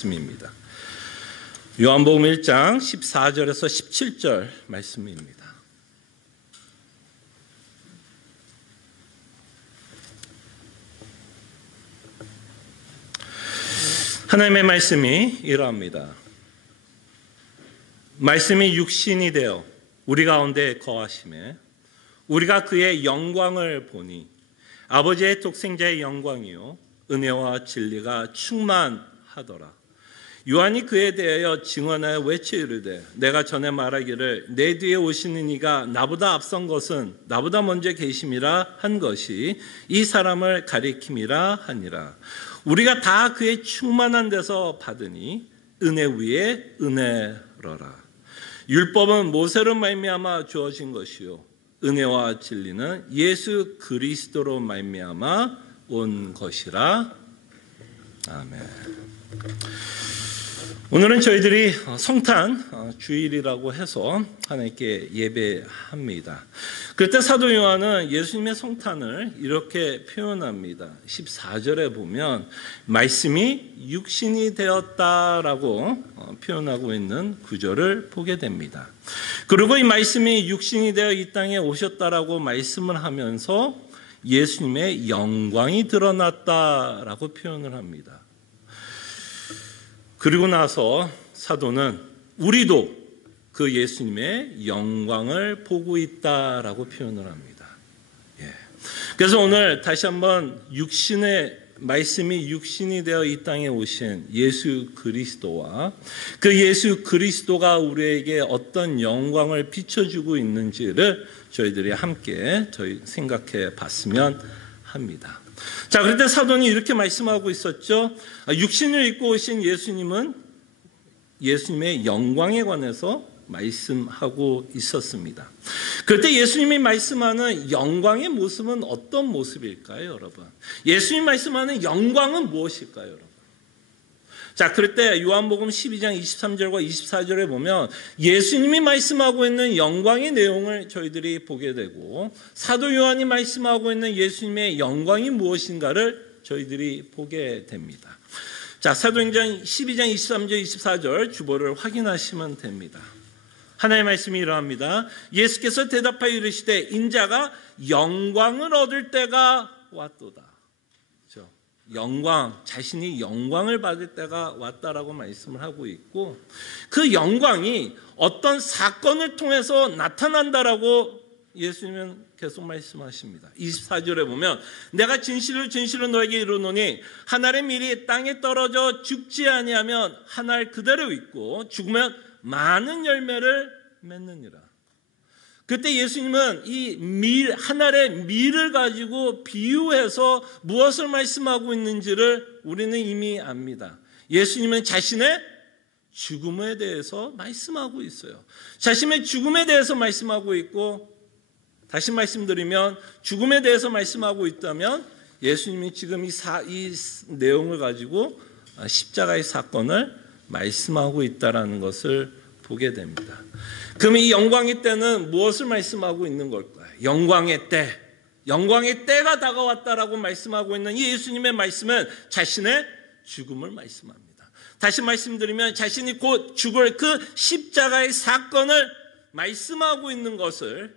말씀입니다. 요한복음 1장 14절에서 17절 말씀입니다. 하나님의 말씀이 이러합니다. 말씀이 육신이 되어 우리 가운데 거하심에 우리가 그의 영광을 보니 아버지의 독생자의 영광이요 은혜와 진리가 충만하더라. 요한이 그에 대하여 증언하여 외쳐 이르되 내가 전에 말하기를 내 뒤에 오시는 이가 나보다 앞선 것은 나보다 먼저 계심이라 한 것이 이 사람을 가리킴이라 하니라. 우리가 다 그의 충만한 데서 받으니 은혜 위에 은혜로라. 율법은 모세로 말미암아 주어진 것이요 은혜와 진리는 예수 그리스도로 말미암아 온 것이라. 아멘. 오늘은 저희들이 성탄 주일이라고 해서 하나님께 예배합니다. 그때 사도 요한은 예수님의 성탄을 이렇게 표현합니다. 14절에 보면 말씀이 육신이 되었다라고 표현하고 있는 구절을 보게 됩니다. 그리고 이 말씀이 육신이 되어 이 땅에 오셨다라고 말씀을 하면서 예수님의 영광이 드러났다라고 표현을 합니다. 그리고 나서 사도는 우리도 그 예수님의 영광을 보고 있다라고 표현을 합니다. 그래서 오늘 다시 한번 육신의 말씀이 육신이 되어 이 땅에 오신 예수 그리스도와 그 예수 그리스도가 우리에게 어떤 영광을 비춰주고 있는지를 저희들이 함께 생각해 봤으면 합니다. 자, 그런데 사도는 이렇게 말씀하고 있었죠. 육신을 입고 오신 예수님은 예수님의 영광에 관해서 말씀하고 있었습니다. 그때 예수님이 말씀하는 영광의 모습은 어떤 모습일까요, 여러분? 예수님이 말씀하는 영광은 무엇일까요, 여러분? 자, 그럴 때 요한복음 12장 23절과 24절에 보면 예수님이 말씀하고 있는 영광의 내용을 저희들이 보게 되고 사도 요한이 말씀하고 있는 예수님의 영광이 무엇인가를 저희들이 보게 됩니다. 자, 사도행전 12장 23절 24절 주보를 확인하시면 됩니다. 하나님의 말씀이 이러합니다. 예수께서 대답하여 이르시되 인자가 영광을 얻을 때가 왔도다. 영광, 자신이 영광을 받을 때가 왔다라고 말씀을 하고 있고 그 영광이 어떤 사건을 통해서 나타난다라고 예수님은 계속 말씀하십니다. 24절에 보면 내가 진실로 진실로 너에게 이르노니 한 알의 밀이 땅에 떨어져 죽지 아니하면 한 알 그대로 있고 죽으면 많은 열매를 맺느니라. 그때 예수님은 이 한 알의 밀을 가지고 비유해서 무엇을 말씀하고 있는지를 우리는 이미 압니다. 예수님은 자신의 죽음에 대해서 말씀하고 있어요. 자신의 죽음에 대해서 말씀하고 있고 다시 말씀드리면 죽음에 대해서 말씀하고 있다면 예수님이 지금 이 내용을 가지고 십자가의 사건을 말씀하고 있다는 것을 보게 됩니다. 그럼 이 영광의 때는 무엇을 말씀하고 있는 걸까요? 영광의 때가 다가왔다라고 말씀하고 있는 이 예수님의 말씀은 자신의 죽음을 말씀합니다. 다시 말씀드리면 자신이 곧 죽을 그 십자가의 사건을 말씀하고 있는 것을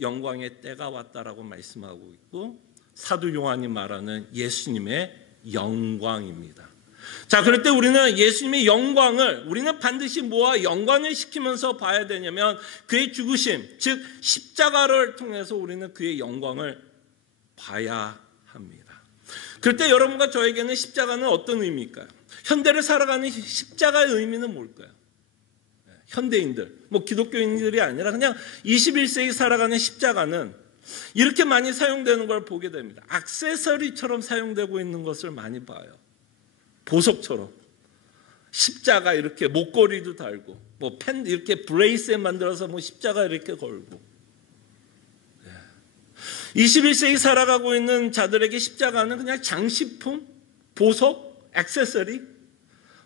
영광의 때가 왔다라고 말씀하고 있고 사도 요한이 말하는 예수님의 영광입니다. 자, 그럴 때 우리는 예수님의 영광을 우리는 반드시 뭐와 연관을 시키면서 봐야 되냐면 그의 죽으심, 즉 십자가를 통해서 우리는 그의 영광을 봐야 합니다. 그럴 때 여러분과 저에게는 십자가는 어떤 의미일까요? 현대를 살아가는 십자가의 의미는 뭘까요? 현대인들, 기독교인들이 아니라 그냥 21세기 살아가는 십자가는 이렇게 많이 사용되는 걸 보게 됩니다. 액세서리처럼 사용되고 있는 것을 많이 봐요. 보석처럼 십자가 이렇게 목걸이도 달고 펜 이렇게 브레이스에 만들어서 십자가 이렇게 걸고 21세기 살아가고 있는 자들에게 십자가는 그냥 장식품, 보석, 액세서리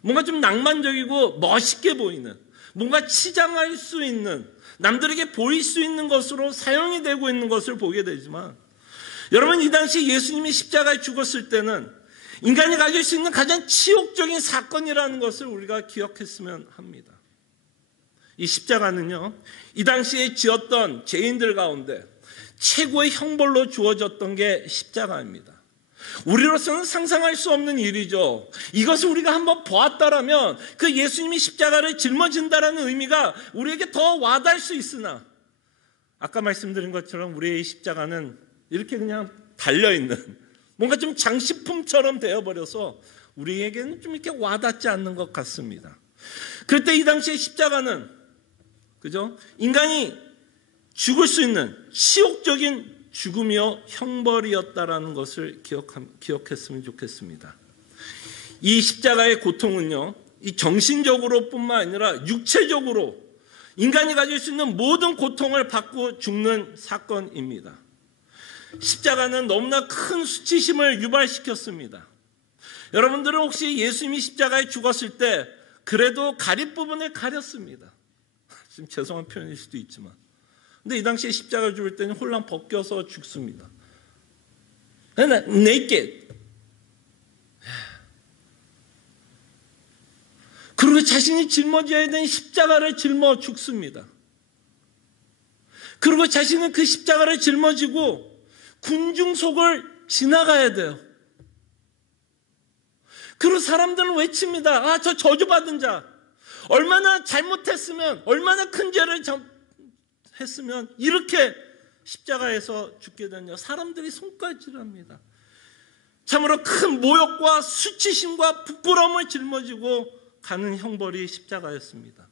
뭔가 좀 낭만적이고 멋있게 보이는 뭔가 치장할 수 있는 남들에게 보일 수 있는 것으로 사용이 되고 있는 것을 보게 되지만 여러분 이 당시 예수님이 십자가에 죽었을 때는 인간이 가질 수 있는 가장 치욕적인 사건이라는 것을 우리가 기억했으면 합니다. 이 십자가는요, 이 당시에 지었던 죄인들 가운데 최고의 형벌로 주어졌던 게 십자가입니다. 우리로서는 상상할 수 없는 일이죠. 이것을 우리가 한번 보았다라면 그 예수님이 십자가를 짊어진다라는 의미가 우리에게 더 와닿을 수 있으나, 아까 말씀드린 것처럼 우리의 십자가는 이렇게 그냥 달려있는 뭔가 좀 장식품처럼 되어버려서 우리에게는 좀 이렇게 와닿지 않는 것 같습니다. 그럴 때 이 당시의 십자가는, 그죠? 인간이 죽을 수 있는 치욕적인 죽음이요 형벌이었다라는 것을 기억했으면 좋겠습니다. 이 십자가의 고통은요, 이 정신적으로뿐만 아니라 육체적으로 인간이 가질 수 있는 모든 고통을 받고 죽는 사건입니다. 십자가는 너무나 큰 수치심을 유발시켰습니다. 여러분들은 혹시 예수님이 십자가에 죽었을 때 그래도 가릴 부분을 가렸습니다. 좀 죄송한 표현일 수도 있지만, 근데 이 당시에 십자가를 죽을 때는 홀랑 벗겨서 죽습니다. naked. 그리고 자신이 짊어져야 되는 십자가를 짊어 죽습니다. 그리고 자신은 그 십자가를 짊어지고 군중 속을 지나가야 돼요. 그리고 사람들은 외칩니다. 아, 저 저주받은 자. 얼마나 잘못했으면, 얼마나 큰 죄를 했으면 이렇게 십자가에서 죽게 되냐. 사람들이 손가락질합니다. 참으로 큰 모욕과 수치심과 부끄러움을 짊어지고 가는 형벌이 십자가였습니다.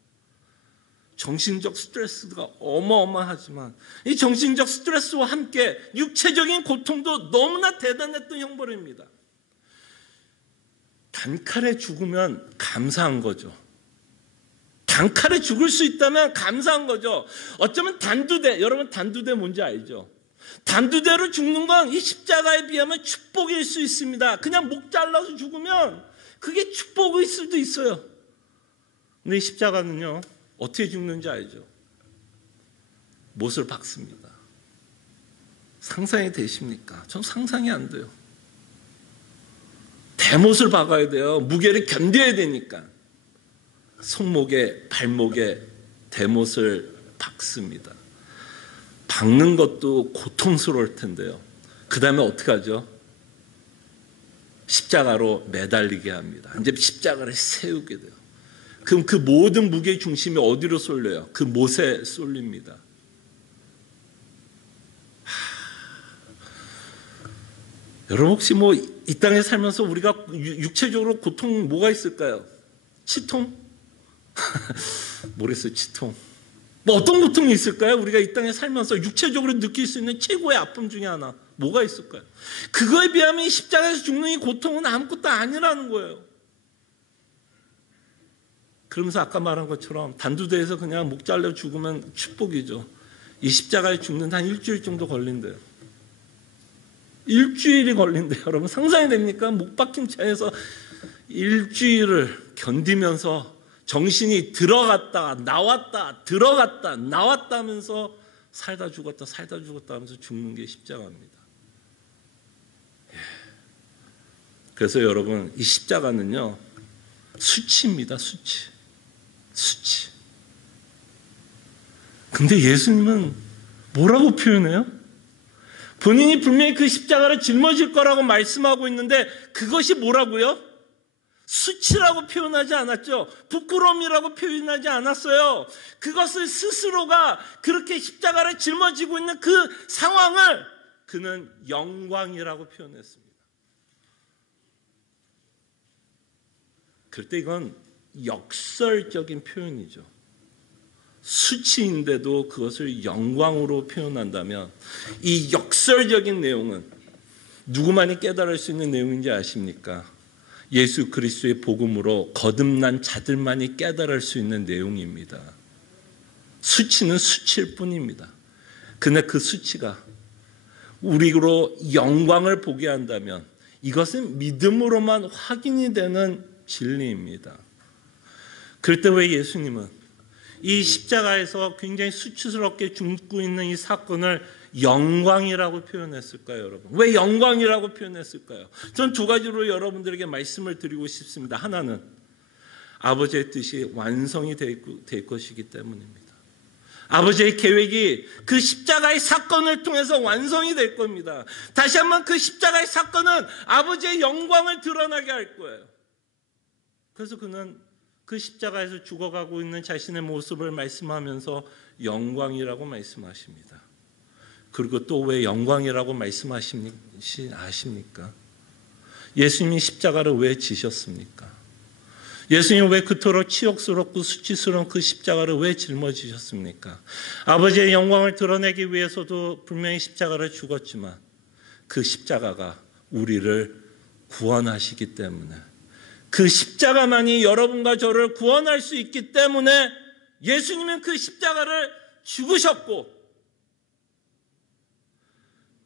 정신적 스트레스가 어마어마하지만 이 정신적 스트레스와 함께 육체적인 고통도 너무나 대단했던 형벌입니다. 단칼에 죽으면 감사한 거죠. 단칼에 죽을 수 있다면 감사한 거죠. 어쩌면 단두대, 여러분 단두대 뭔지 알죠? 단두대로 죽는 건 이 십자가에 비하면 축복일 수 있습니다. 그냥 목 잘라서 죽으면 그게 축복일 수도 있어요. 근데 이 십자가는요, 어떻게 죽는지 알죠? 못을 박습니다. 상상이 되십니까? 전 상상이 안 돼요. 대못을 박아야 돼요. 무게를 견뎌야 되니까. 손목에, 발목에 대못을 박습니다. 박는 것도 고통스러울 텐데요. 그 다음에 어떻게 하죠? 십자가로 매달리게 합니다. 이제 십자가를 세우게 돼요. 그럼 그 모든 무게의 중심이 어디로 쏠려요? 그 못에 쏠립니다. 여러분 혹시 뭐 이 땅에 살면서 우리가 육체적으로 고통 뭐가 있을까요? 치통? 모르겠어요. 치통. 뭐 어떤 고통이 있을까요? 우리가 이 땅에 살면서 육체적으로 느낄 수 있는 최고의 아픔 중에 하나. 뭐가 있을까요? 그거에 비하면 이 십자가에서 죽는 이 고통은 아무것도 아니라는 거예요. 그러면서 아까 말한 것처럼 단두대에서 그냥 목 잘려 죽으면 축복이죠. 이 십자가에 죽는 한 일주일 정도 걸린대요. 일주일이 걸린대요. 여러분 상상이 됩니까? 목 박힌 채에서 일주일을 견디면서 정신이 들어갔다 나왔다 들어갔다 나왔다 하면서 살다 죽었다 하면서 죽는 게 십자가입니다. 그래서 여러분 이 십자가는요 수치입니다. 수치. 근데 예수님은 뭐라고 표현해요? 본인이 분명히 그 십자가를 짊어질 거라고 말씀하고 있는데 그것이 뭐라고요? 수치라고 표현하지 않았죠. 부끄러움이라고 표현하지 않았어요. 그것을 스스로가 그렇게 십자가를 짊어지고 있는 그 상황을 그는 영광이라고 표현했습니다. 그럴 때 이건 역설적인 표현이죠. 수치인데도 그것을 영광으로 표현한다면 이 역설적인 내용은 누구만이 깨달을 수 있는 내용인지 아십니까? 예수 그리스도의 복음으로 거듭난 자들만이 깨달을 수 있는 내용입니다. 수치는 수치일 뿐입니다. 그러나 그 수치가 우리로 영광을 보게 한다면 이것은 믿음으로만 확인이 되는 진리입니다. 그럴 때 왜 예수님은 이 십자가에서 굉장히 수치스럽게 죽고 있는 이 사건을 영광이라고 표현했을까요, 여러분? 왜 영광이라고 표현했을까요? 전 두 가지로 여러분들에게 말씀을 드리고 싶습니다. 하나는 아버지의 뜻이 완성이 될 것이기 때문입니다. 아버지의 계획이 그 십자가의 사건을 통해서 완성이 될 겁니다. 다시 한번 그 십자가의 사건은 아버지의 영광을 드러나게 할 거예요. 그래서 그는 그 십자가에서 죽어가고 있는 자신의 모습을 말씀하면서 영광이라고 말씀하십니다. 그리고 또 왜 영광이라고 아십니까? 예수님이 십자가를 왜 지셨습니까? 예수님은 왜 그토록 치욕스럽고 수치스러운 그 십자가를 왜 짊어지셨습니까? 아버지의 영광을 드러내기 위해서도 분명히 십자가를 죽었지만 그 십자가가 우리를 구원하시기 때문에, 그 십자가만이 여러분과 저를 구원할 수 있기 때문에 예수님은 그 십자가를 죽으셨고,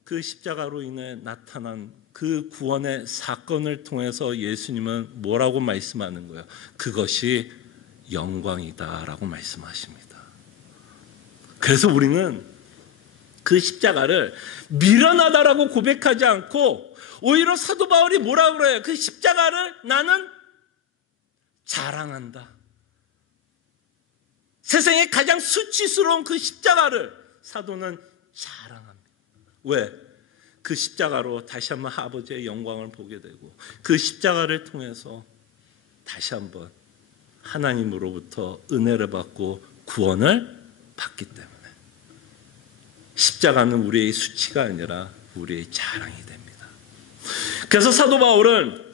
그 십자가로 인해 나타난 그 구원의 사건을 통해서 예수님은 뭐라고 말씀하는 거예요? 그것이 영광이다라고 말씀하십니다. 그래서 우리는 그 십자가를 미련하다라고 고백하지 않고 오히려 사도 바울이 뭐라고 그래요? 그 십자가를 나는 자랑한다. 세상에 가장 수치스러운 그 십자가를 사도는 자랑합니다. 왜? 그 십자가로 다시 한번 아버지의 영광을 보게 되고, 그 십자가를 통해서 다시 한번 하나님으로부터 은혜를 받고 구원을 받기 때문에 십자가는 우리의 수치가 아니라 우리의 자랑이 됩니다. 그래서 사도 바울은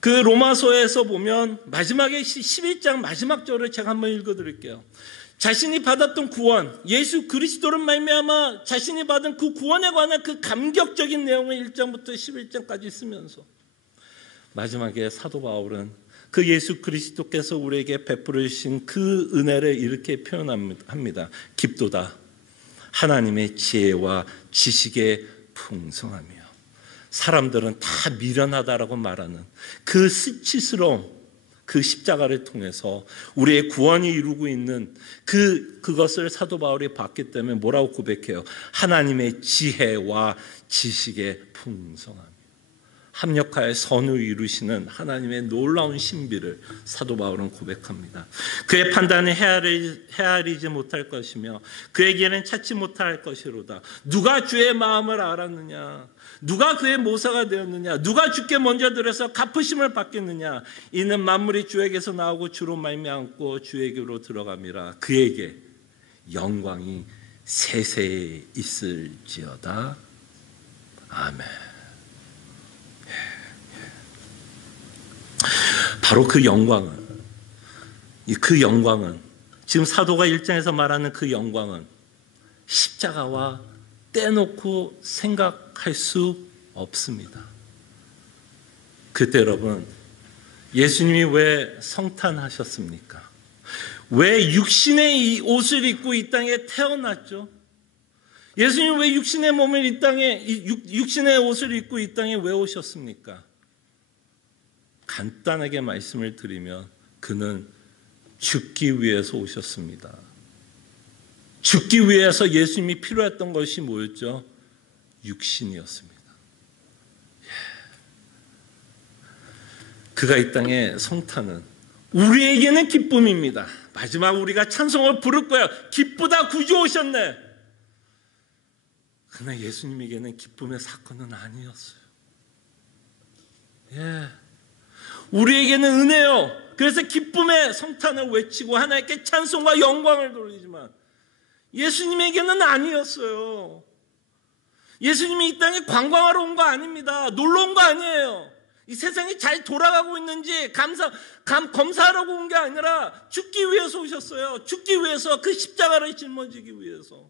그 로마서에서 보면 마지막에 11장 마지막 절을 제가 한번 읽어드릴게요. 자신이 받았던 구원, 예수 그리스도를 말미암아 자신이 받은 그 구원에 관한 그 감격적인 내용을 1장부터 11장까지 쓰면서 마지막에 사도 바울은 그 예수 그리스도께서 우리에게 베풀어 주신 그 은혜를 이렇게 표현합니다. 깊도다 하나님의 지혜와 지식의 풍성함이요. 사람들은 다 미련하다라고 말하는 그 수치스러움, 그 십자가를 통해서 우리의 구원이 이루고 있는 그것을 사도 바울이 봤기 때문에 뭐라고 고백해요? 하나님의 지혜와 지식의 풍성함. 합력하여 선을 이루시는 하나님의 놀라운 신비를 사도 바울은 고백합니다. 그의 판단은 헤아리지 못할 것이며 그에게는 찾지 못할 것이로다. 누가 주의 마음을 알았느냐? 누가 그의 모사가 되었느냐? 누가 주께 먼저 들어서 갚으심을 받겠느냐? 이는 만물이 주에게서 나오고 주로 말미암고 주에게로 들어감이라. 그에게 영광이 세세에 있을지어다. 아멘. 바로 그 영광은 지금 사도가 1장에서 말하는 그 영광은 십자가와 떼놓고 생각할 수 없습니다. 그때 여러분, 예수님이 왜 성탄하셨습니까? 왜 육신의 옷을 입고 이 땅에 태어났죠? 예수님이 왜 육신의 몸을 육신의 옷을 입고 이 땅에 왜 오셨습니까? 간단하게 말씀을 드리면 그는 죽기 위해서 오셨습니다. 죽기 위해서 예수님이 필요했던 것이 뭐였죠? 육신이었습니다. 그가 이 땅에 성탄은 우리에게는 기쁨입니다. 마지막 우리가 찬송을 부를 거예요. 기쁘다 구주 오셨네. 그러나 예수님에게는 기쁨의 사건은 아니었어요. 우리에게는 은혜요. 그래서 기쁨의 성탄을 외치고 하나님께 찬송과 영광을 돌리지만 예수님에게는 아니었어요. 예수님이 이 땅에 관광하러 온 거 아닙니다. 놀러 온 거 아니에요. 이 세상이 잘 돌아가고 있는지 검사하려고 온 게 아니라 죽기 위해서 오셨어요. 죽기 위해서, 그 십자가를 짊어지기 위해서.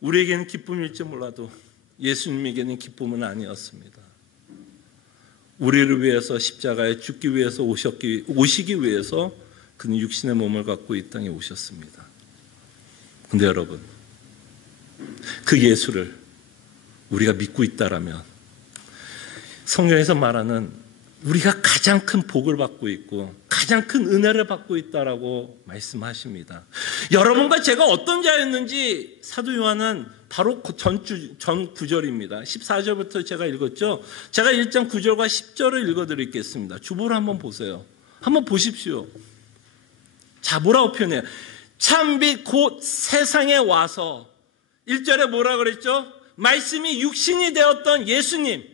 우리에게는 기쁨일지 몰라도 예수님에게는 기쁨은 아니었습니다. 우리를 위해서 십자가에 죽기 위해서 오시기 위해서 그는 육신의 몸을 갖고 이 땅에 오셨습니다. 근데 여러분, 그 예수를 우리가 믿고 있다라면 성경에서 말하는 우리가 가장 큰 복을 받고 있고 가장 가장 큰 은혜를 받고 있다라고 말씀하십니다. 여러분과 제가 어떤 자였는지 사도 요한은 바로 전 구절입니다. 14절부터 제가 읽었죠. 제가 1장 9절과 10절을 읽어드리겠습니다. 주보를 한번 보세요. 한번 보십시오. 자, 뭐라고 표현해요? 참빛 곧 세상에 와서 1절에 뭐라 그랬죠? 말씀이 육신이 되었던 예수님,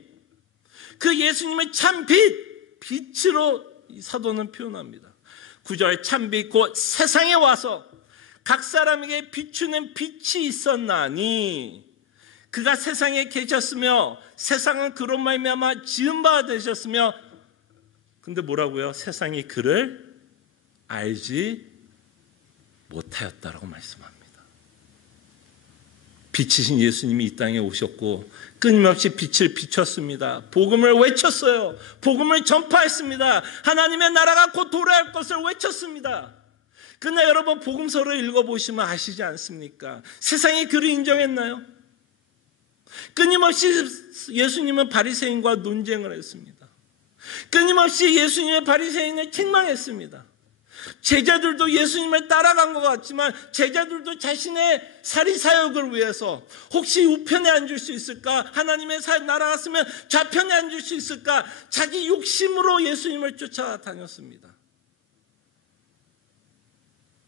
그 예수님의 참빛, 빛으로 사도는 표현합니다. 9절 참빛 곧 세상에 와서 각 사람에게 비추는 빛이 있었나니 그가 세상에 계셨으며 세상은 그로 말미암아 지은 바 되셨으며, 근데 뭐라고요? 세상이 그를 알지 못하였다라고 말씀합니다. 빛이신 예수님이 이 땅에 오셨고 끊임없이 빛을 비췄습니다. 복음을 외쳤어요. 복음을 전파했습니다. 하나님의 나라가 곧 도래할 것을 외쳤습니다. 그러나 여러분, 복음서를 읽어보시면 아시지 않습니까? 세상이 그를 인정했나요? 끊임없이 예수님은 바리새인과 논쟁을 했습니다. 끊임없이 예수님의 바리새인을 책망했습니다. 제자들도 예수님을 따라간 것 같지만 제자들도 자신의 사리사욕을 위해서 혹시 우편에 앉을 수 있을까? 하나님의 나라가 쓰면 좌편에 앉을 수 있을까? 자기 욕심으로 예수님을 쫓아다녔습니다.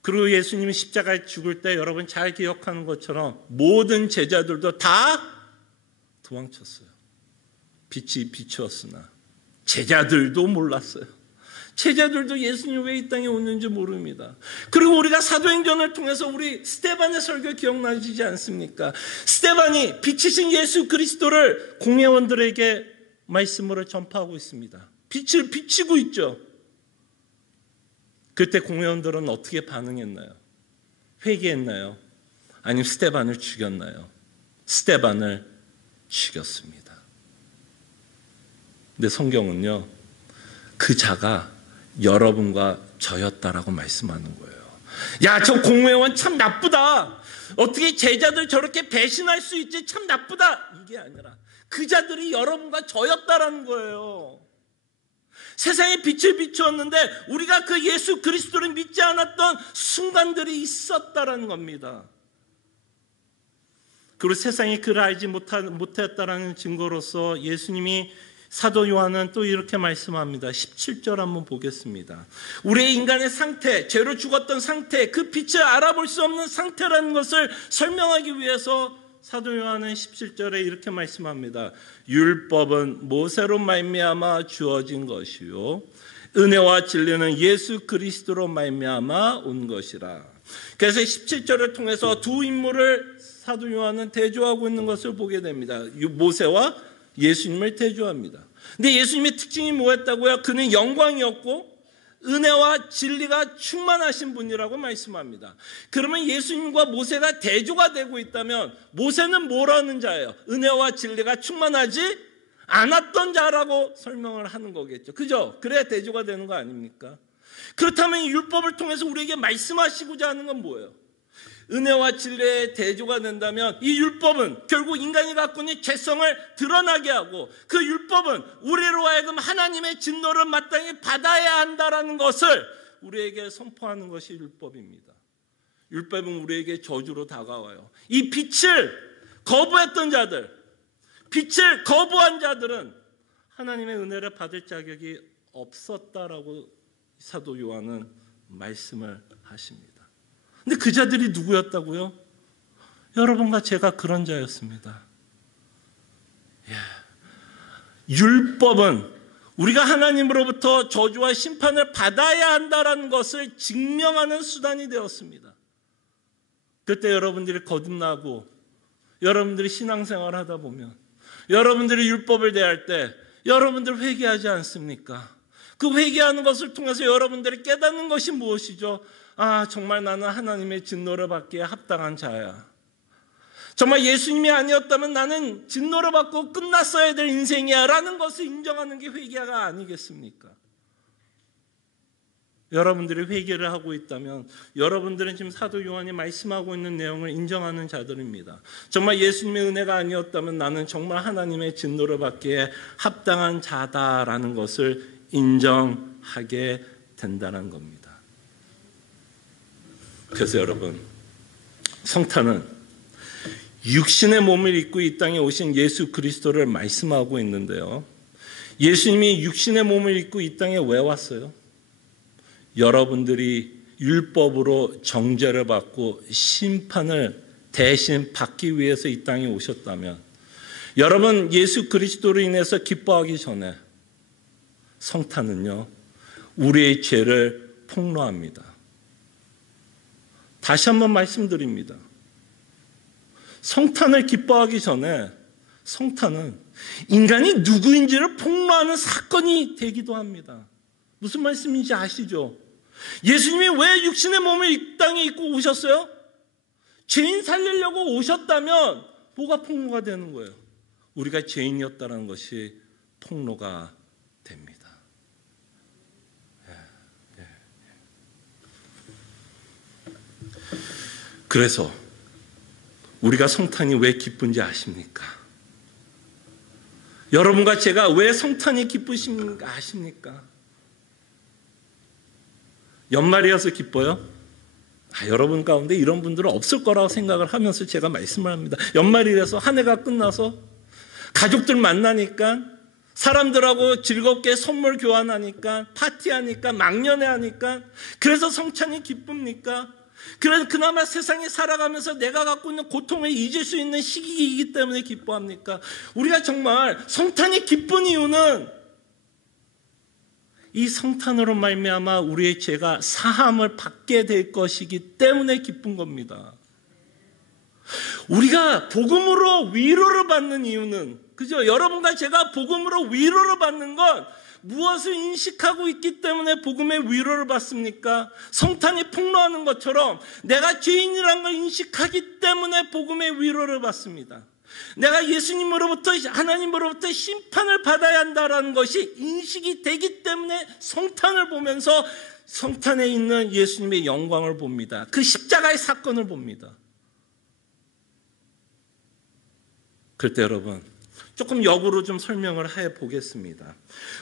그리고 예수님이 십자가에 죽을 때 여러분 잘 기억하는 것처럼 모든 제자들도 다 도망쳤어요. 빛이 비추었으나 제자들도 몰랐어요. 제자들도 예수님이 왜 이 땅에 오는지 모릅니다. 그리고 우리가 사도행전을 통해서 우리 스데반의 설교 기억나시지 않습니까? 스데반이 빛이신 예수 그리스도를 공회원들에게 말씀으로 전파하고 있습니다. 빛을 비치고 있죠. 그때 공회원들은 어떻게 반응했나요? 회개했나요? 아니면 스데반을 죽였나요? 스데반을 죽였습니다. 근데 성경은요, 그 자가 여러분과 저였다라고 말씀하는 거예요. 야, 저 공회원 참 나쁘다. 어떻게 제자들 저렇게 배신할 수 있지? 참 나쁘다. 이게 아니라 그 자들이 여러분과 저였다라는 거예요. 세상에 빛을 비추었는데 우리가 그 예수 그리스도를 믿지 않았던 순간들이 있었다라는 겁니다. 그리고 세상이 그를 알지 못했다라는 증거로서 예수님이, 사도 요한은 또 이렇게 말씀합니다. 17절 한번 보겠습니다. 우리의 인간의 상태, 죄로 죽었던 상태, 그 빛을 알아볼 수 없는 상태라는 것을 설명하기 위해서 사도 요한은 17절에 이렇게 말씀합니다. 율법은 모세로 말미암아 주어진 것이요 은혜와 진리는 예수 그리스도로 말미암아 온 것이라. 그래서 17절을 통해서 두 인물을 사도 요한은 대조하고 있는 것을 보게 됩니다. 모세와 예수님을 대조합니다. 근데 예수님의 특징이 뭐였다고요? 그는 영광이었고 은혜와 진리가 충만하신 분이라고 말씀합니다. 그러면 예수님과 모세가 대조가 되고 있다면 모세는 뭐라는 자예요? 은혜와 진리가 충만하지 않았던 자라고 설명을 하는 거겠죠. 그죠? 그래야 대조가 되는 거 아닙니까? 그렇다면 이 율법을 통해서 우리에게 말씀하시고자 하는 건 뭐예요? 은혜와 진리의 대조가 된다면 이 율법은 결국 인간이 갖고 있는 죄성을 드러나게 하고, 그 율법은 우리로 하여금 하나님의 진노를 마땅히 받아야 한다는 것을 우리에게 선포하는 것이 율법입니다. 율법은 우리에게 저주로 다가와요. 이 빛을 거부했던 자들, 빛을 거부한 자들은 하나님의 은혜를 받을 자격이 없었다라고 사도 요한은 말씀을 하십니다. 근데 그 자들이 누구였다고요? 여러분과 제가 그런 자였습니다. 율법은 우리가 하나님으로부터 저주와 심판을 받아야 한다는 것을 증명하는 수단이 되었습니다. 그때 여러분들이 거듭나고 여러분들이 신앙생활을 하다 보면 여러분들이 율법을 대할 때 여러분들 회개하지 않습니까? 그 회개하는 것을 통해서 여러분들이 깨닫는 것이 무엇이죠? 아, 정말 나는 하나님의 진노를 받기에 합당한 자야. 정말 예수님이 아니었다면 나는 진노를 받고 끝났어야 될 인생이야 라는 것을 인정하는 게 회개가 아니겠습니까? 여러분들이 회개를 하고 있다면 여러분들은 지금 사도 요한이 말씀하고 있는 내용을 인정하는 자들입니다. 정말 예수님의 은혜가 아니었다면 나는 정말 하나님의 진노를 받기에 합당한 자다라는 것을 인정하게 된다는 겁니다. 그래서 여러분, 성탄은 육신의 몸을 입고 이 땅에 오신 예수 그리스도를 말씀하고 있는데요. 예수님이 육신의 몸을 입고 이 땅에 왜 왔어요? 여러분들이 율법으로 정죄를 받고 심판을 대신 받기 위해서 이 땅에 오셨다면, 여러분 예수 그리스도로 인해서 기뻐하기 전에 성탄은요, 우리의 죄를 폭로합니다. 다시 한번 말씀드립니다. 성탄을 기뻐하기 전에 성탄은 인간이 누구인지를 폭로하는 사건이 되기도 합니다. 무슨 말씀인지 아시죠? 예수님이 왜 육신의 몸을 이 땅에 입고 오셨어요? 죄인 살리려고 오셨다면 뭐가 폭로가 되는 거예요? 우리가 죄인이었다는 것이 폭로가 됩니다. 그래서 우리가 성탄이 왜 기쁜지 아십니까? 여러분과 제가 왜 성탄이 기쁘십니까? 아십니까? 연말이어서 기뻐요? 여러분 가운데 이런 분들은 없을 거라고 생각을 하면서 제가 말씀을 합니다. 연말이라서 한 해가 끝나서 가족들 만나니까, 사람들하고 즐겁게 선물 교환하니까, 파티하니까, 막년회하니까, 그래서 성탄이 기쁩니까? 그래서 그나마 세상에 살아가면서 내가 갖고 있는 고통을 잊을 수 있는 시기이기 때문에 기뻐합니까? 우리가 정말 성탄이 기쁜 이유는 이 성탄으로 말미암아 우리의 죄가 사함을 받게 될 것이기 때문에 기쁜 겁니다. 우리가 복음으로 위로를 받는 이유는, 그죠? 여러분과 제가 복음으로 위로를 받는 건 무엇을 인식하고 있기 때문에 복음의 위로를 받습니까? 성탄이 폭로하는 것처럼 내가 죄인이라는 걸 인식하기 때문에 복음의 위로를 받습니다. 내가 예수님으로부터, 하나님으로부터 심판을 받아야 한다는 것이 인식이 되기 때문에 성탄을 보면서 성탄에 있는 예수님의 영광을 봅니다. 그 십자가의 사건을 봅니다. 그럴 때 여러분, 조금 역으로 좀 설명을 해보겠습니다.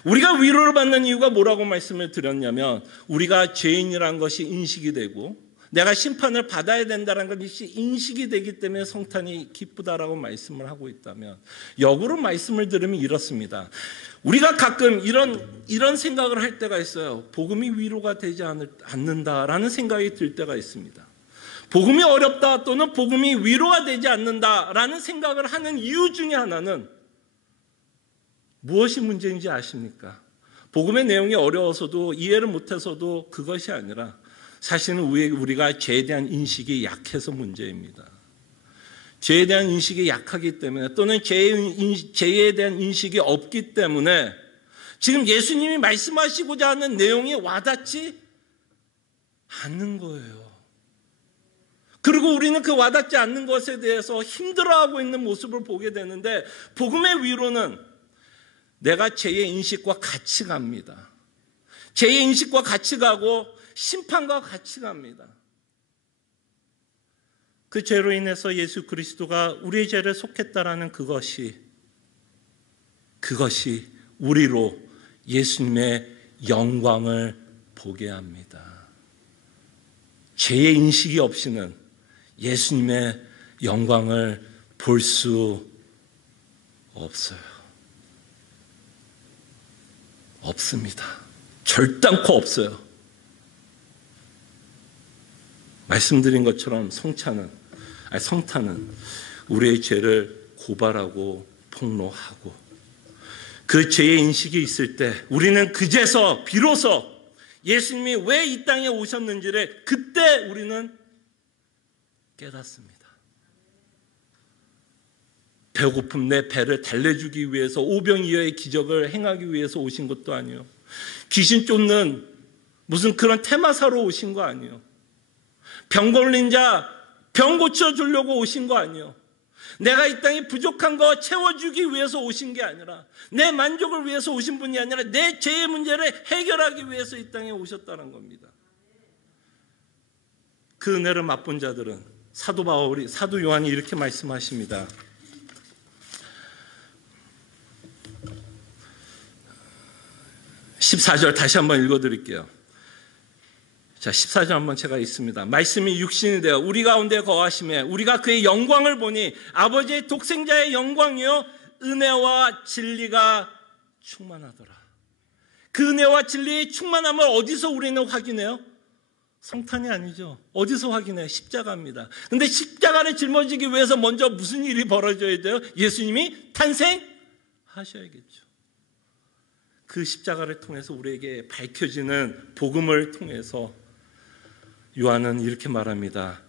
우리가 위로를 받는 이유가 뭐라고 말씀을 드렸냐면, 우리가 죄인이라는 것이 인식이 되고 내가 심판을 받아야 된다는 것이 인식이 되기 때문에 성탄이 기쁘다라고 말씀을 하고 있다면, 역으로 말씀을 들으면 이렇습니다. 우리가 가끔 이런 생각을 할 때가 있어요. 복음이 위로가 되지 않는다라는 생각이 들 때가 있습니다. 복음이 어렵다 또는 복음이 위로가 되지 않는다라는 생각을 하는 이유 중에 하나는 무엇이 문제인지 아십니까? 복음의 내용이 어려워서도 이해를 못해서도 그것이 아니라, 사실은 우리가 죄에 대한 인식이 약해서 문제입니다. 죄에 대한 인식이 약하기 때문에, 또는 죄에 대한 인식이 없기 때문에 지금 예수님이 말씀하시고자 하는 내용이 와닿지 않는 거예요. 그리고 우리는 그 와닿지 않는 것에 대해서 힘들어하고 있는 모습을 보게 되는데, 복음의 위로는 내가 죄의 인식과 같이 갑니다. 죄의 인식과 같이 가고 심판과 같이 갑니다. 그 죄로 인해서 예수 그리스도가 우리의 죄를 속했다라는 그것이 우리로 예수님의 영광을 보게 합니다. 죄의 인식이 없이는 예수님의 영광을 볼 수 없어요. 없습니다. 절단코 없어요. 말씀드린 것처럼 성탄은 우리의 죄를 고발하고 폭로하고, 그 죄의 인식이 있을 때 우리는 그제서 비로소 예수님이 왜 이 땅에 오셨는지를 그때 우리는 깨닫습니다. 배고픔 내 배를 달래주기 위해서 오병이어의 기적을 행하기 위해서 오신 것도 아니에요. 귀신 쫓는 무슨 그런 테마사로 오신 거 아니에요. 병 걸린 자 병 고쳐주려고 오신 거 아니에요. 내가 이 땅에 부족한 거 채워주기 위해서 오신 게 아니라, 내 만족을 위해서 오신 분이 아니라 내 죄의 문제를 해결하기 위해서 이 땅에 오셨다는 겁니다. 그 은혜를 맛본 자들은 사도 요한이 이렇게 말씀하십니다. 14절 다시 한번 읽어드릴게요. 자, 14절 한번 제가 읽습니다. 말씀이 육신이 되어 우리 가운데 거하심에 우리가 그의 영광을 보니 아버지의 독생자의 영광이요 은혜와 진리가 충만하더라. 그 은혜와 진리의 충만함을 어디서 우리는 확인해요? 성탄이 아니죠. 어디서 확인해요? 십자가입니다. 근데 십자가를 짊어지기 위해서 먼저 무슨 일이 벌어져야 돼요? 예수님이 탄생하셔야겠죠. 그 십자가를 통해서 우리에게 밝혀지는 복음을 통해서 요한은 이렇게 말합니다.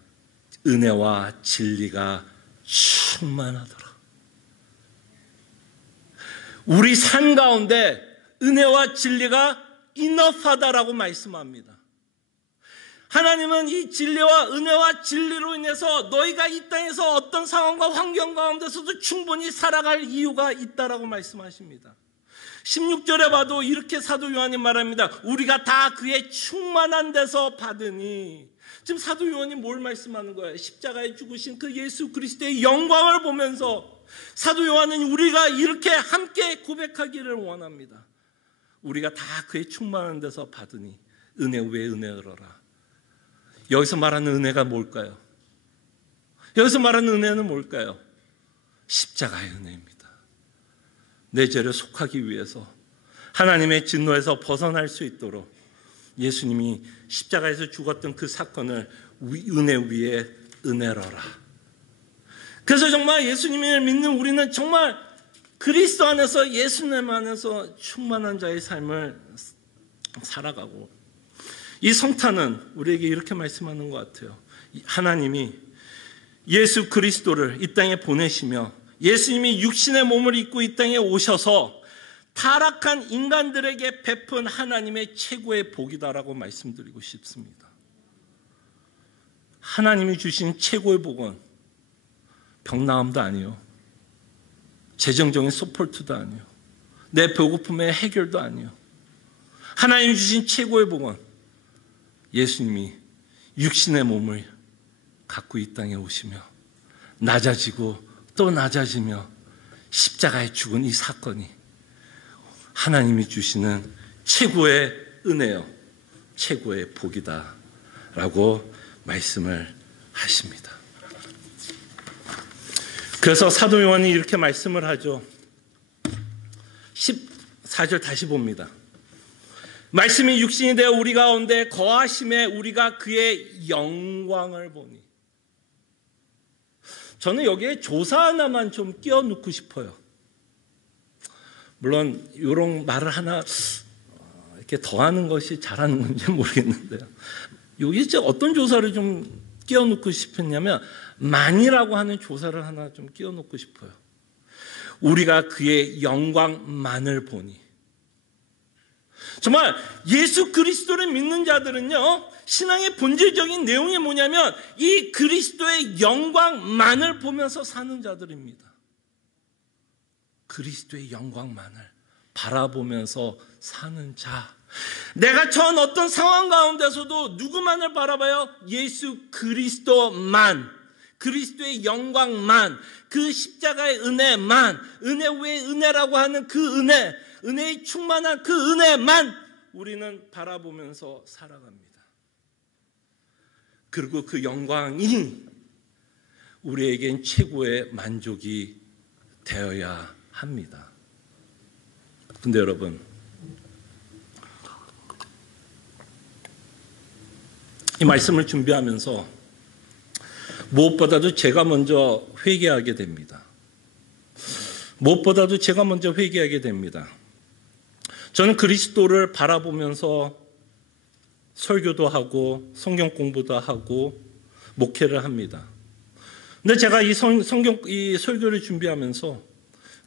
은혜와 진리가 충만하더라. 우리 삶 가운데 은혜와 진리가 인업하다라고 말씀합니다. 하나님은 이 진리와 은혜와 진리로 인해서 너희가 이 땅에서 어떤 상황과 환경 가운데서도 충분히 살아갈 이유가 있다라고 말씀하십니다. 16절에 봐도 이렇게 사도 요한이 말합니다. 우리가 다 그의 충만한 데서 받으니. 지금 사도 요한이 뭘 말씀하는 거예요? 십자가에 죽으신 그 예수 그리스도의 영광을 보면서 사도 요한은 우리가 이렇게 함께 고백하기를 원합니다. 우리가 다 그의 충만한 데서 받으니 은혜 위에 은혜로라. 여기서 말하는 은혜가 뭘까요? 여기서 말하는 은혜는 뭘까요? 십자가의 은혜입니다. 내 죄를 속하기 위해서 하나님의 진노에서 벗어날 수 있도록 예수님이 십자가에서 죽었던 그 사건을 은혜 위에 은혜로라. 그래서 정말 예수님을 믿는 우리는 정말 그리스도 안에서 예수님 안에서 충만한 자의 삶을 살아가고, 이 성탄은 우리에게 이렇게 말씀하는 것 같아요. 하나님이 예수 그리스도를 이 땅에 보내시며 예수님이 육신의 몸을 입고 이 땅에 오셔서 타락한 인간들에게 베푼 하나님의 최고의 복이다라고 말씀드리고 싶습니다. 하나님이 주신 최고의 복은 병나음도 아니요, 재정적인 서포트도 아니요, 내 배고픔의 해결도 아니요. 하나님이 주신 최고의 복은 예수님이 육신의 몸을 갖고 이 땅에 오시며 낮아지고 또 낮아지며 십자가에 죽은 이 사건이 하나님이 주시는 최고의 은혜요, 최고의 복이다라고 말씀을 하십니다. 그래서 사도 요한이 이렇게 말씀을 하죠. 14절 다시 봅니다. 말씀이 육신이 되어 우리 가운데 거하심에 우리가 그의 영광을 보니. 저는 여기에 조사 하나만 좀 끼워 넣고 싶어요. 물론 이런 말을 하나 이렇게 더하는 것이 잘하는 건지 모르겠는데요. 여기 이제 어떤 조사를 좀 끼워 넣고 싶었냐면 만이라고 하는 조사를 하나 좀 끼워 넣고 싶어요. 우리가 그의 영광만을 보니. 정말 예수 그리스도를 믿는 자들은요, 신앙의 본질적인 내용이 뭐냐면 이 그리스도의 영광만을 보면서 사는 자들입니다. 그리스도의 영광만을 바라보면서 사는 자. 내가 처한 어떤 상황 가운데서도 누구만을 바라봐요? 예수 그리스도만, 그리스도의 영광만, 그 십자가의 은혜만, 은혜 위에 은혜라고 하는 그 은혜, 은혜의 충만한 그 은혜만 우리는 바라보면서 살아갑니다. 그리고 그 영광이 우리에겐 최고의 만족이 되어야 합니다. 근데 여러분, 이 말씀을 준비하면서 무엇보다도 제가 먼저 회개하게 됩니다. 무엇보다도 제가 먼저 회개하게 됩니다. 저는 그리스도를 바라보면서 설교도 하고 성경 공부도 하고 목회를 합니다. 근데 제가 이 설교를 준비하면서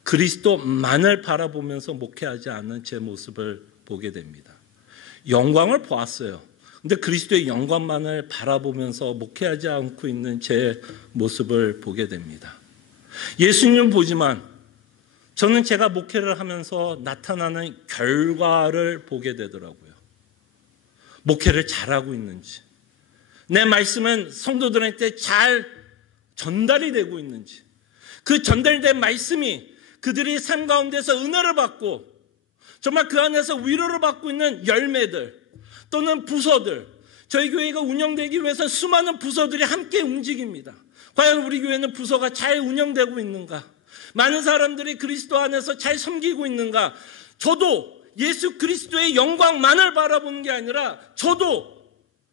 그리스도만을 바라보면서 목회하지 않는 제 모습을 보게 됩니다. 영광을 보았어요. 근데 그리스도의 영광만을 바라보면서 목회하지 않고 있는 제 모습을 보게 됩니다. 예수님은 보지만 저는 제가 목회를 하면서 나타나는 결과를 보게 되더라고요. 목회를 잘하고 있는지, 내 말씀은 성도들한테 잘 전달이 되고 있는지, 그 전달된 말씀이 그들이 삶 가운데서 은혜를 받고 정말 그 안에서 위로를 받고 있는 열매들 또는 부서들, 저희 교회가 운영되기 위해서 수많은 부서들이 함께 움직입니다. 과연 우리 교회는 부서가 잘 운영되고 있는가? 많은 사람들이 그리스도 안에서 잘 섬기고 있는가? 저도 예수 그리스도의 영광만을 바라보는 게 아니라 저도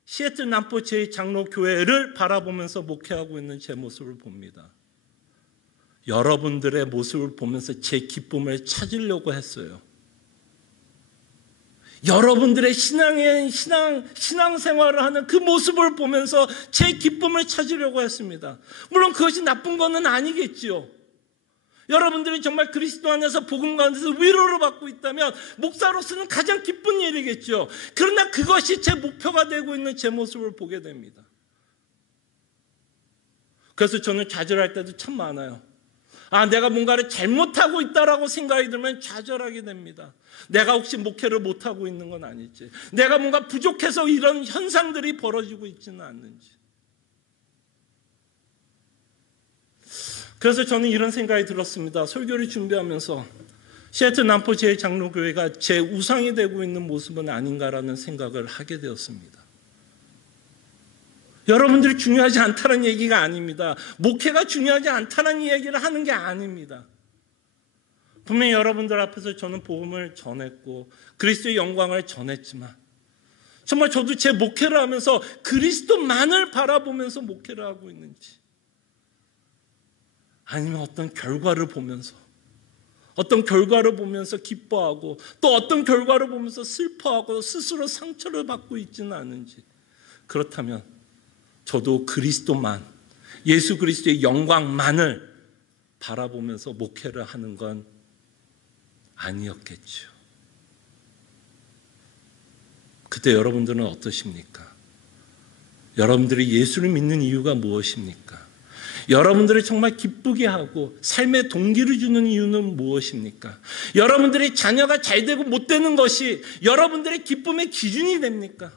시애틀 남포 제2장로교회를 바라보면서 목회하고 있는 제 모습을 봅니다. 여러분들의 모습을 보면서 제 기쁨을 찾으려고 했어요. 여러분들의 신앙생활을 하는 그 모습을 보면서 제 기쁨을 찾으려고 했습니다. 물론 그것이 나쁜 것은 아니겠지요. 여러분들이 정말 그리스도 안에서 복음 가운데서 위로를 받고 있다면 목사로서는 가장 기쁜 일이겠죠. 그러나 그것이 제 목표가 되고 있는 제 모습을 보게 됩니다. 그래서 저는 좌절할 때도 참 많아요. 내가 뭔가를 잘못하고 있다라고 생각이 들면 좌절하게 됩니다. 내가 혹시 목회를 못하고 있는 건 아닐지, 내가 뭔가 부족해서 이런 현상들이 벌어지고 있지는 않는지. 그래서 저는 이런 생각이 들었습니다. 설교를 준비하면서 시애틀 남포 제2장로교회가 제 우상이 되고 있는 모습은 아닌가라는 생각을 하게 되었습니다. 여러분들이 중요하지 않다는 얘기가 아닙니다. 목회가 중요하지 않다는 이야기를 하는 게 아닙니다. 분명히 여러분들 앞에서 저는 복음을 전했고 그리스도의 영광을 전했지만 정말 저도 제 목회를 하면서 그리스도만을 바라보면서 목회를 하고 있는지, 아니면 어떤 결과를 보면서 기뻐하고 또 어떤 결과를 보면서 슬퍼하고 스스로 상처를 받고 있지는 않은지, 그렇다면 저도 그리스도만, 예수 그리스도의 영광만을 바라보면서 목회를 하는 건 아니었겠죠. 그때 여러분들은 어떠십니까? 여러분들이 예수를 믿는 이유가 무엇입니까? 여러분들을 정말 기쁘게 하고 삶의 동기를 주는 이유는 무엇입니까? 여러분들의 자녀가 잘 되고 못 되는 것이 여러분들의 기쁨의 기준이 됩니까?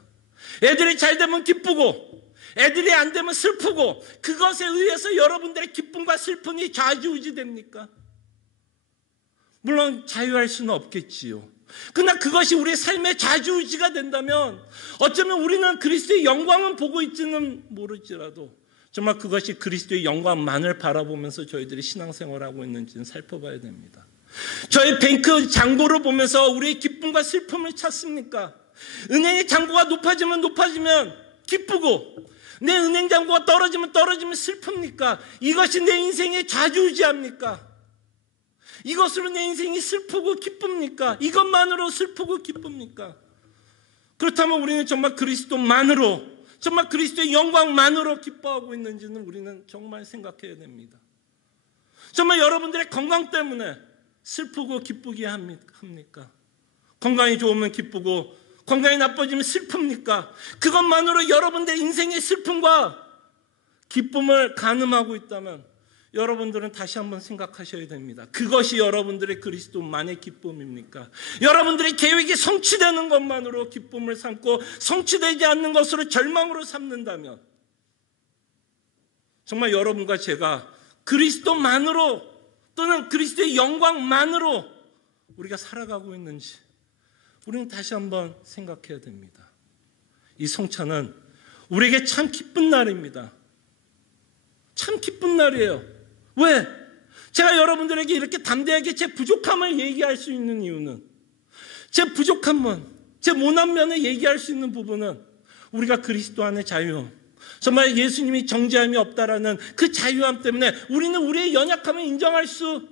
애들이 잘 되면 기쁘고 애들이 안 되면 슬프고 그것에 의해서 여러분들의 기쁨과 슬픔이 좌지우지 됩니까? 물론 자유할 수는 없겠지요. 그러나 그것이 우리의 삶의 좌지우지가 된다면 어쩌면 우리는 그리스도의 영광은 보고 있지는 모를지라도 정말 그것이 그리스도의 영광만을 바라보면서 저희들이 신앙생활을 하고 있는지는 살펴봐야 됩니다. 저희 뱅크 잔고를 보면서 우리의 기쁨과 슬픔을 찾습니까? 은행의 잔고가 높아지면 기쁘고 내 은행 잔고가 떨어지면 슬픕니까? 이것이 내 인생의 좌지우지합니까? 이것으로 내 인생이 슬프고 기쁩니까? 이것만으로 슬프고 기쁩니까? 그렇다면 우리는 정말 그리스도만으로, 정말 그리스도의 영광만으로 기뻐하고 있는지는 우리는 정말 생각해야 됩니다. 정말 여러분들의 건강 때문에 슬프고 기쁘게 합니까? 건강이 좋으면 기쁘고 건강이 나빠지면 슬픕니까? 그것만으로 여러분들의 인생의 슬픔과 기쁨을 가늠하고 있다면 여러분들은 다시 한번 생각하셔야 됩니다. 그것이 여러분들의 그리스도만의 기쁨입니까? 여러분들의 계획이 성취되는 것만으로 기쁨을 삼고 성취되지 않는 것으로 절망으로 삼는다면 정말 여러분과 제가 그리스도만으로 또는 그리스도의 영광만으로 우리가 살아가고 있는지 우리는 다시 한번 생각해야 됩니다. 이 성찬은 우리에게 참 기쁜 날입니다. 참 기쁜 날이에요. 왜? 제가 여러분들에게 이렇게 담대하게 제 부족함을 얘기할 수 있는 이유는, 제 부족함은, 제 모난 면을 얘기할 수 있는 부분은 우리가 그리스도 안의 자유함, 정말 예수님이 정죄함이 없다라는 그 자유함 때문에 우리는 우리의 연약함을 인정할 수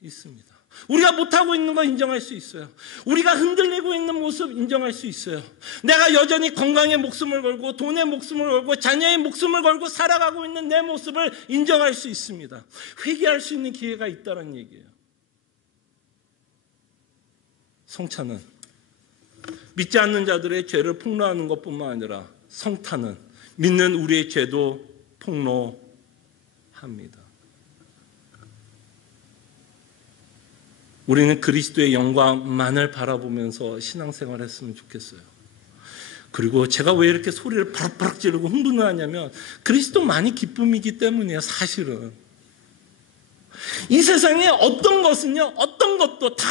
있습니다. 우리가 못하고 있는 거 인정할 수 있어요. 우리가 흔들리고 있는 모습 인정할 수 있어요. 내가 여전히 건강에 목숨을 걸고 돈에 목숨을 걸고 자녀의 목숨을 걸고 살아가고 있는 내 모습을 인정할 수 있습니다. 회개할 수 있는 기회가 있다는 얘기예요. 성찬은 믿지 않는 자들의 죄를 폭로하는 것뿐만 아니라 성탄은 믿는 우리의 죄도 폭로합니다. 우리는 그리스도의 영광만을 바라보면서 신앙생활을 했으면 좋겠어요. 그리고 제가 왜 이렇게 소리를 바락바락 지르고 흥분을 하냐면 그리스도만이 기쁨이기 때문이에요. 사실은 이 세상에 어떤 것은요, 어떤 것도 다,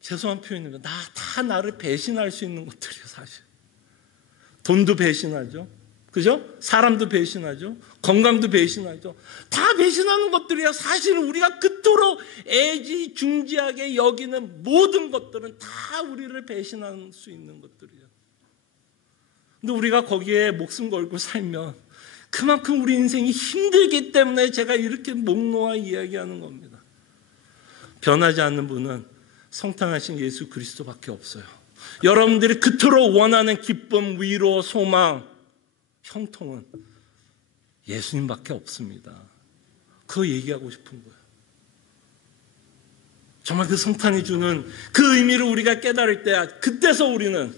죄송한 표현입니다, 다 나를 배신할 수 있는 것들이에요. 사실 돈도 배신하죠. 그죠? 사람도 배신하죠. 건강도 배신하죠. 다 배신하는 것들이야. 사실은 우리가 그토록 애지중지하게 여기는 모든 것들은 다 우리를 배신할 수 있는 것들이야. 근데 우리가 거기에 목숨 걸고 살면 그만큼 우리 인생이 힘들기 때문에 제가 이렇게 목 놓아 이야기하는 겁니다. 변하지 않는 분은 성탄하신 예수 그리스도밖에 없어요. 여러분들이 그토록 원하는 기쁨, 위로, 소망, 형통은 예수님밖에 없습니다. 그거 얘기하고 싶은 거예요. 정말 그 성탄이 주는 그 의미를 우리가 깨달을 때 그때서 우리는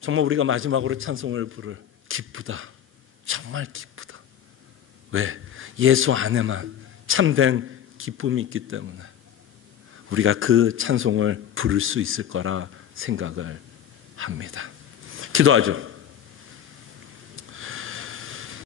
정말 우리가 마지막으로 찬송을 부를 기쁘다. 정말 기쁘다. 왜? 예수 안에만 참된 기쁨이 있기 때문에 우리가 그 찬송을 부를 수 있을 거라 생각을 합니다. 기도하죠.